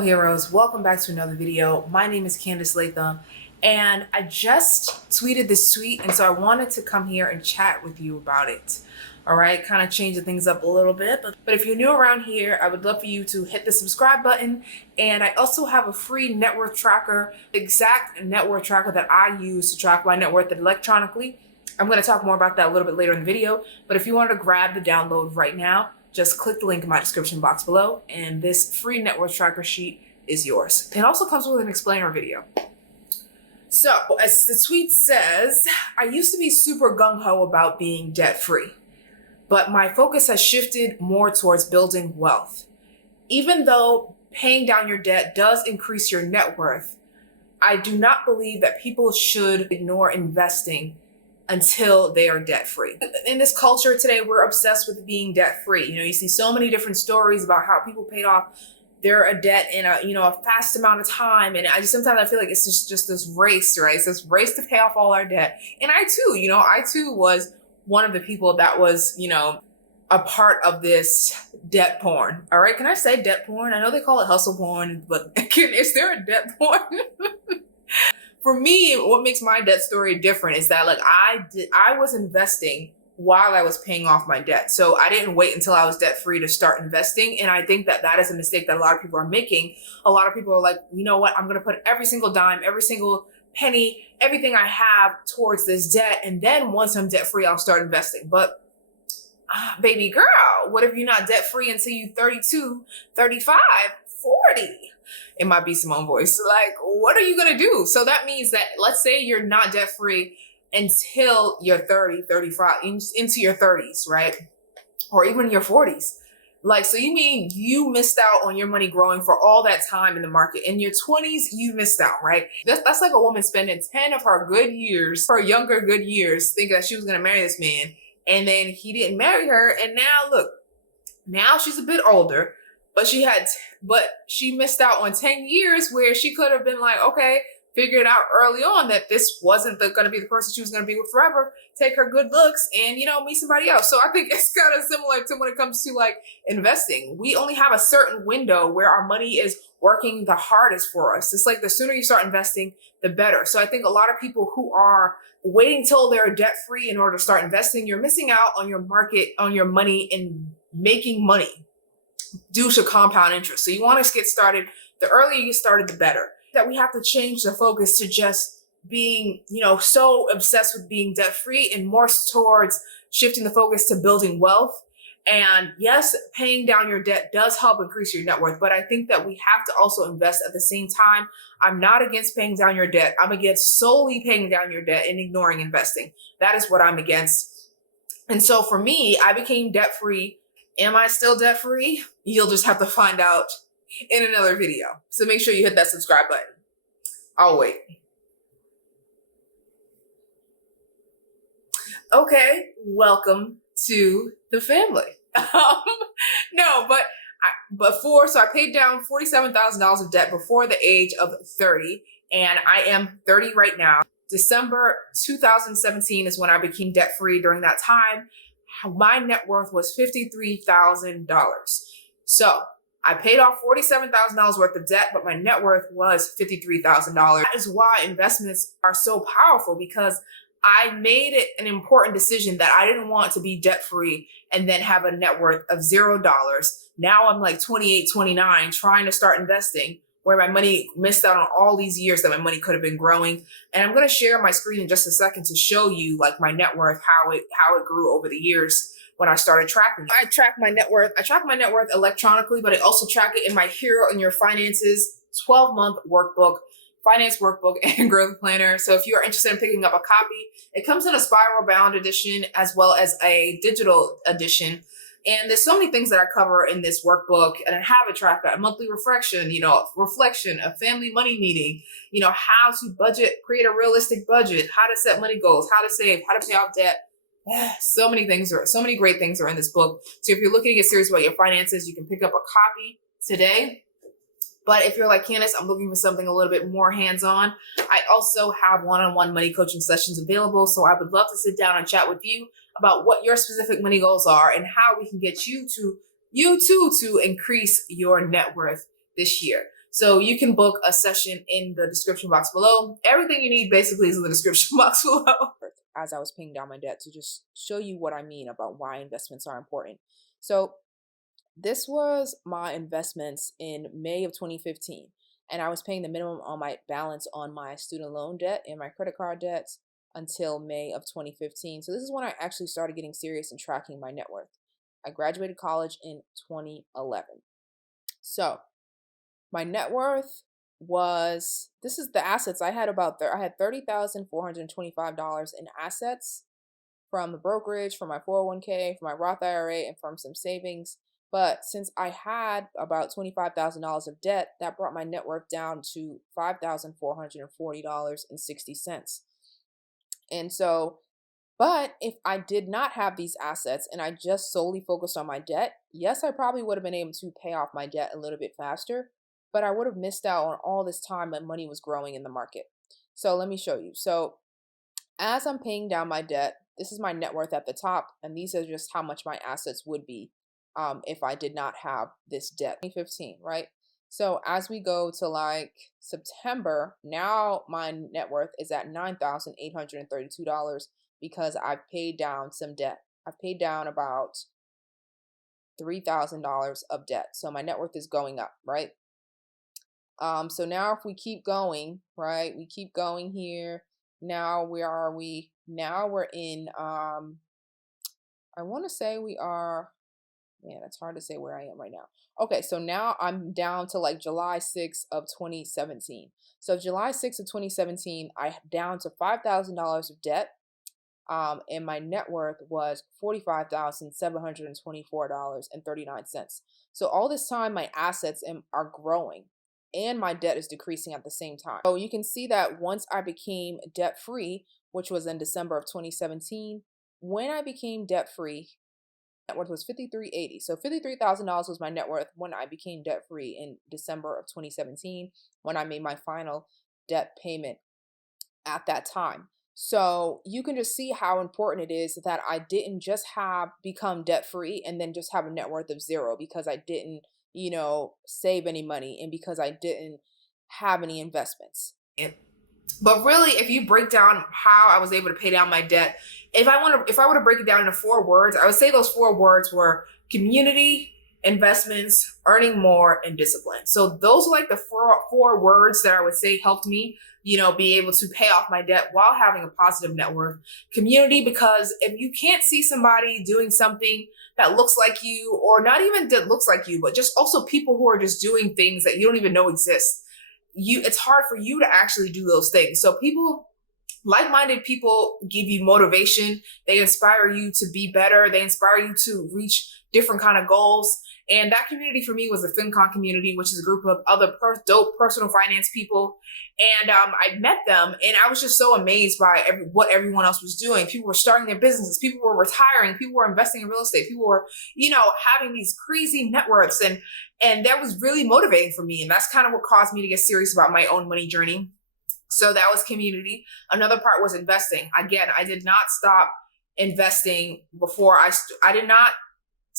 Hello heroes, welcome back to another video. My name is Candice Latham and I just tweeted this tweet, and so I wanted to come here and chat with you about it. All right, kind of changing things up a little bit, but if you're new around here, I would love for you to hit the subscribe button. And I also have a free net worth tracker, exact net worth tracker that I use to track my net worth electronically. I'm going to talk more about that a little bit later in the video, but if you wanted to grab the download right now, just click the link in my description box below, and this free net worth tracker sheet is yours. It also comes with an explainer video. So, as the tweet says, I used to be super gung-ho about being debt-free, but my focus has shifted more towards building wealth. Even though paying down your debt does increase your net worth, I do not believe that people should ignore investing until they are debt-free. In this culture today, we're obsessed with being debt-free. You know, you see so many different stories about how people paid off their debt in a fast amount of time. And sometimes I feel like it's just this race, right? It's this race to pay off all our debt. And I too was one of the people that was, a part of this debt porn. All right. Can I say debt porn? I know they call it hustle porn, but is there a debt porn? For me, what makes my debt story different is that I was investing while I was paying off my debt. So I didn't wait until I was debt free to start investing. And I think that is a mistake that a lot of people are making. A lot of people are like, you know what? I'm going to put every single dime, every single penny, everything I have towards this debt. And then once I'm debt free, I'll start investing. But baby girl, what if you're not debt free until you're 32, 35, 40? It might be Simone voice. Like, what are you going to do? So that means that, let's say you're not debt free until you're 30, 35, into your 30s, right? Or even your 40s. So you mean you missed out on your money growing for all that time in the market. In your 20s, you missed out, right? That's like a woman spending 10 of her good years, her younger good years, thinking that she was going to marry this man. And then he didn't marry her. And now she's a bit older. But she missed out on 10 years where she could have been like, okay, figured out early on that this wasn't going to be the person she was going to be with forever, take her good looks and, meet somebody else. So I think it's kind of similar to when it comes to investing. We only have a certain window where our money is working the hardest for us. It's like the sooner you start investing, the better. So I think a lot of people who are waiting till they're debt free in order to start investing, you're missing out on your market, on your money and making money due to compound interest. So you want to get started. The earlier you started, the better. That we have to change the focus to just being, so obsessed with being debt free and more towards shifting the focus to building wealth. And yes, paying down your debt does help increase your net worth, but I think that we have to also invest at the same time. I'm not against paying down your debt. I'm against solely paying down your debt and ignoring investing. That is what I'm against. And so for me, I became debt free. Am I still debt free? You'll just have to find out in another video. So make sure you hit that subscribe button. I'll wait. Okay, welcome to the family. So I paid down $47,000 of debt before the age of 30, and I am 30 right now. December 2017 is when I became debt free. During that time, my net worth was $53,000. So I paid off $47,000 worth of debt, but my net worth was $53,000. That is why investments are so powerful, because I made it an important decision that I didn't want to be debt free and then have a net worth of $0. Now I'm like 28, 29, trying to start investing, where my money missed out on all these years that my money could have been growing. And I'm going to share my screen in just a second to show you my net worth, how it grew over the years when I started tracking. I track my net worth. I track my net worth electronically, but I also track it in my Hero in Your Finances 12-month workbook, finance workbook, and growth planner. So if you are interested in picking up a copy, it comes in a spiral bound edition as well as a digital edition. And there's so many things that I cover in this workbook, and I have a tracker, a monthly reflection, a family money meeting, how to budget, create a realistic budget, how to set money goals, how to save, how to pay off debt. So many great things are in this book. So if you're looking to get serious about your finances, you can pick up a copy today. But if you're like, Candice, I'm looking for something a little bit more hands-on, I also have one-on-one money coaching sessions available. So I would love to sit down and chat with you about what your specific money goals are and how we can get you to increase your net worth this year. So you can book a session in the description box below. Everything you need basically is in the description box below. As I was paying down my debt, to just show you what I mean about why investments are important. So this was my investments in May of 2015. And I was paying the minimum on my balance on my student loan debt and my credit card debts until May of 2015. So this is when I actually started getting serious and tracking my net worth. I graduated college in 2011. So my net worth was, this is the assets I had I had $30,425 in assets from the brokerage, from my 401k, from my Roth IRA, and from some savings. But since I had about $25,000 of debt, that brought my net worth down to $5,440.60. And so, but if I did not have these assets and I just solely focused on my debt, yes, I probably would have been able to pay off my debt a little bit faster, but I would have missed out on all this time my money was growing in the market. So let me show you. So as I'm paying down my debt, this is my net worth at the top, and these are just how much my assets would be if I did not have this debt. 2015, right? So as we go to like September, now my net worth is at $9,832 because I've paid down some debt. I've paid down about $3,000 of debt. So my net worth is going up, right? So now if we keep going, right? We keep going here. Now where are we? Now we're in, I want to say we are, man, it's hard to say where I am right now. Okay, so now I'm down to like July 6th of 2017. So July 6th of 2017, I down to $5,000 of debt. And my net worth was $45,724.39. So all this time, my assets are growing and my debt is decreasing at the same time. So you can see that once I became debt free, which was in December of 2017, when I became debt free, net worth was $5,380. So $53,000 was my net worth when I became debt free in December of 2017, when I made my final debt payment at that time. So you can just see how important it is that I didn't just become debt free and then just have a net worth of zero because I didn't, save any money and because I didn't have any investments. But really, if you break down how I was able to pay down my debt, if I were to break it down into 4 words, I would say those 4 words were community, investments, earning more, and discipline. So those are like the four words that I would say helped me, be able to pay off my debt while having a positive net worth. Community, because if you can't see somebody doing something that looks like you, or not even that looks like you, but just also people who are just doing things that you don't even know exist, it's hard for you to actually do those things. So like-minded people give you motivation. They inspire you to be better. They inspire you to reach different kind of goals. And that community for me was the FinCon community, which is a group of other dope personal finance people. And I met them and I was just so amazed by what everyone else was doing. People were starting their businesses. People were retiring. People were investing in real estate. People were, having these crazy networks. And that was really motivating for me. And that's kind of what caused me to get serious about my own money journey. So that was community. Another part was investing. Again, I did not stop investing before I did not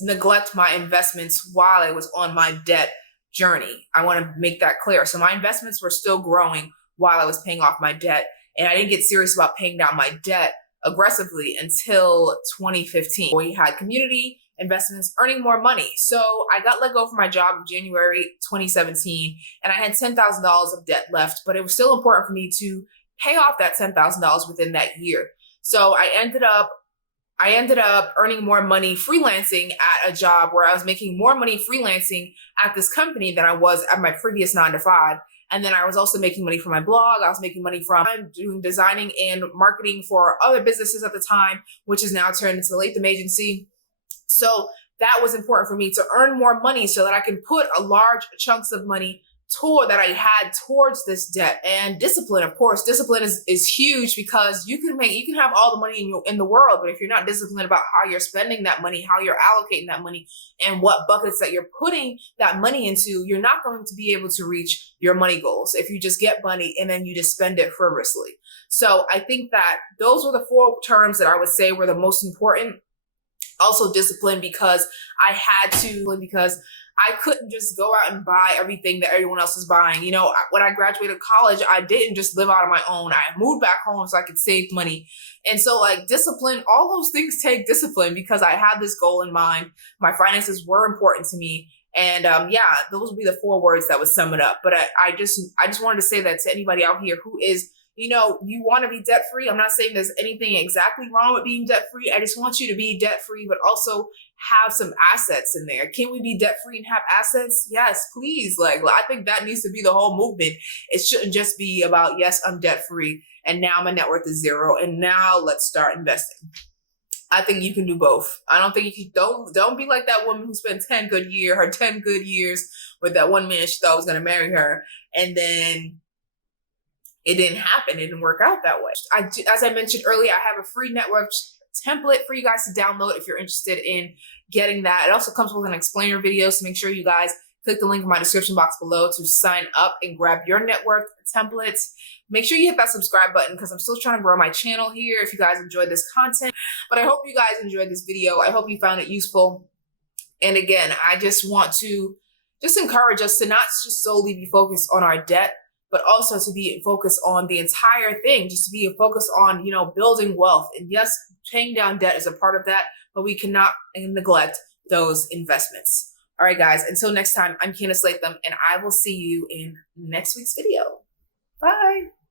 neglect my investments while I was on my debt journey. I want to make that clear. So my investments were still growing while I was paying off my debt. And I didn't get serious about paying down my debt aggressively until 2015. We had community, investments, earning more money. So I got let go from my job in January 2017, and I had $10,000 of debt left, but it was still important for me to pay off that $10,000 within that year. So I ended up earning more money freelancing at a job where I was making more money freelancing at this company than I was at my previous 9-to-5. And then I was also making money from my blog. I was making money from doing designing and marketing for other businesses at the time, which is now turned into the Latham agency. So that was important for me to earn more money so that I can put a large chunks of money that I had towards this debt. And discipline, of course, discipline is huge, because you can have all the money in the world, but if you're not disciplined about how you're spending that money, how you're allocating that money, and what buckets that you're putting that money into, you're not going to be able to reach your money goals if you just get money and then you just spend it frivolously. So I think that those were the 4 terms that I would say were the most important. Also discipline, because I couldn't just go out and buy everything that everyone else is buying. You know, when I graduated college, I didn't just live out on my own. I moved back home so I could save money. And so like discipline, all those things take discipline because I had this goal in mind. My finances were important to me. And yeah, those would be the 4 words that would sum it up. But I just wanted to say that to anybody out here who is, you know, you want to be debt free. I'm not saying there's anything exactly wrong with being debt free. I just want you to be debt free, but also have some assets in there. Can we be debt free and have assets? Yes, please. Like, I think that needs to be the whole movement. It shouldn't just be about, yes, I'm debt free and now my net worth is 0 and now let's start investing. I think you can do both. I don't think you can, don't be like that woman who spent 10 good years with that one man she thought was going to marry her. And then it didn't happen. It didn't work out that way. As I mentioned earlier, I have a free network template for you guys to download if you're interested in getting that. It also comes with an explainer video, so make sure you guys click the link in my description box below to sign up and grab your net worth templates. Make sure you hit that subscribe button because I'm still trying to grow my channel here if you guys enjoyed this content. But I hope you guys enjoyed this video. I hope you found it useful. And again, I just want to encourage us to not just solely be focused on our debt, but also to be focused on the entire thing, just to be focused on, you know, building wealth. And yes, paying down debt is a part of that, but we cannot neglect those investments. All right, guys, until next time, I'm Candice Latham, and I will see you in next week's video. Bye.